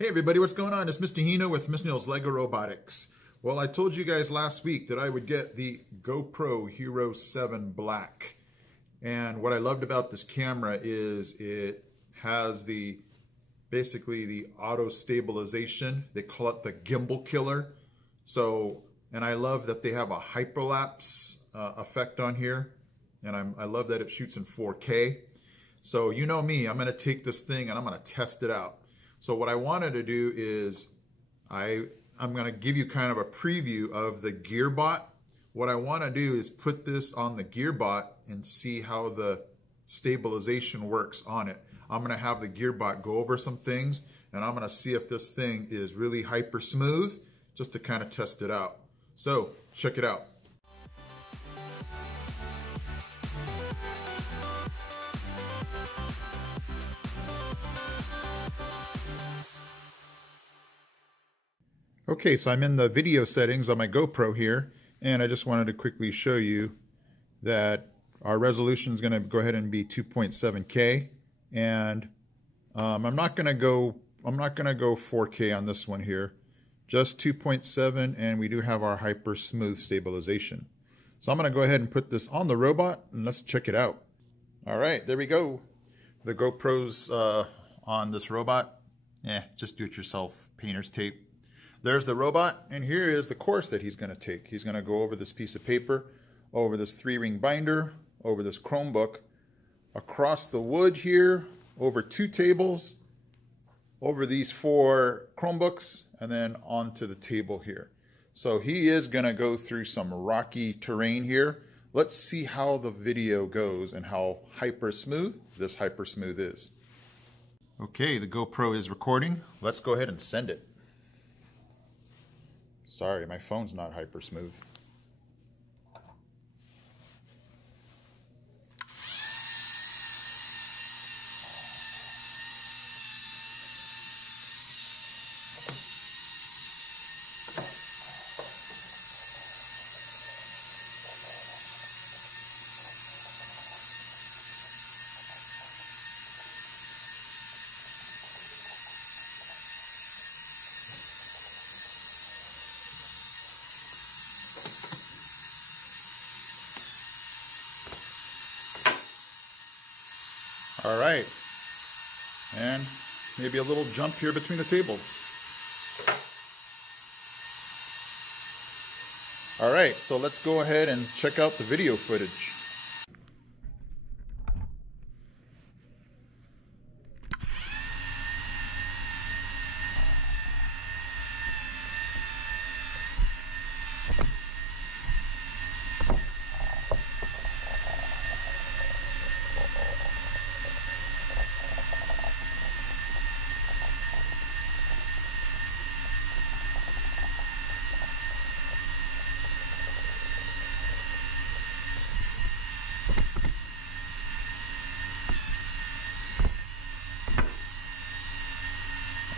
Hey everybody, what's going on? It's Mr. Hino with Mr. Neil's Lego Robotics. Well, I told you guys last week that I would get the GoPro Hero 7 Black. And what I loved about this camera is it has basically the auto stabilization. They call it the Gimbal killer. And I love that they have a hyperlapse effect on here. And I love that it shoots in 4K. So you know me, I'm gonna take this thing and I'm gonna test it out. So what I wanted to do is I'm going to give you kind of a preview of the Gearbot. What I want to do is put this on the Gearbot and see how the stabilization works on it. I'm going to have the Gearbot go over some things and I'm going to see if this thing is really hyper smooth just to kind of test it out. So check it out. Okay, so I'm in the video settings on my GoPro here, and I just wanted to quickly show you that our resolution is going to go ahead and be 2.7K, and I'm not going to go 4K on this one here, just 2.7, and we do have our hyper smooth stabilization. So I'm going to go ahead and put this on the robot, and let's check it out. All right, there we go. The GoPro's on this robot. Just do it yourself, painter's tape. There's the robot, and here is the course that he's going to take. He's going to go over this piece of paper, over this 3-ring binder, over this Chromebook, across the wood here, over 2 tables, over these 4 Chromebooks, and then onto the table here. So he is going to go through some rocky terrain here. Let's see how the video goes and how hyper smooth this hyper smooth is. Okay, the GoPro is recording. Let's go ahead and send it. Sorry, my phone's not hyper smooth. All right, and maybe a little jump here between the tables. All right, so let's go ahead and check out the video footage.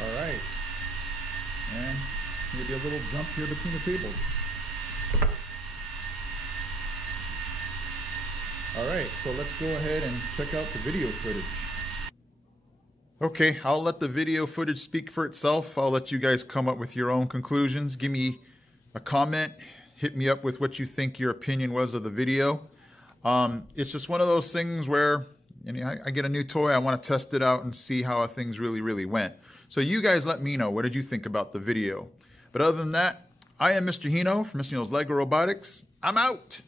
All right, and maybe a little jump here between the tables. All right, so let's go ahead and check out the video footage. Okay, I'll let the video footage speak for itself. I'll let you guys come up with your own conclusions. Give me a comment. Hit me up with what you think your opinion was of the video. It's just one of those things where I get a new toy, I want to test it out and see how things really went. So you guys let me know, what did you think about the video? But other than that, I am Mr. Hino from Mr. Neil's Lego Robotics. I'm out!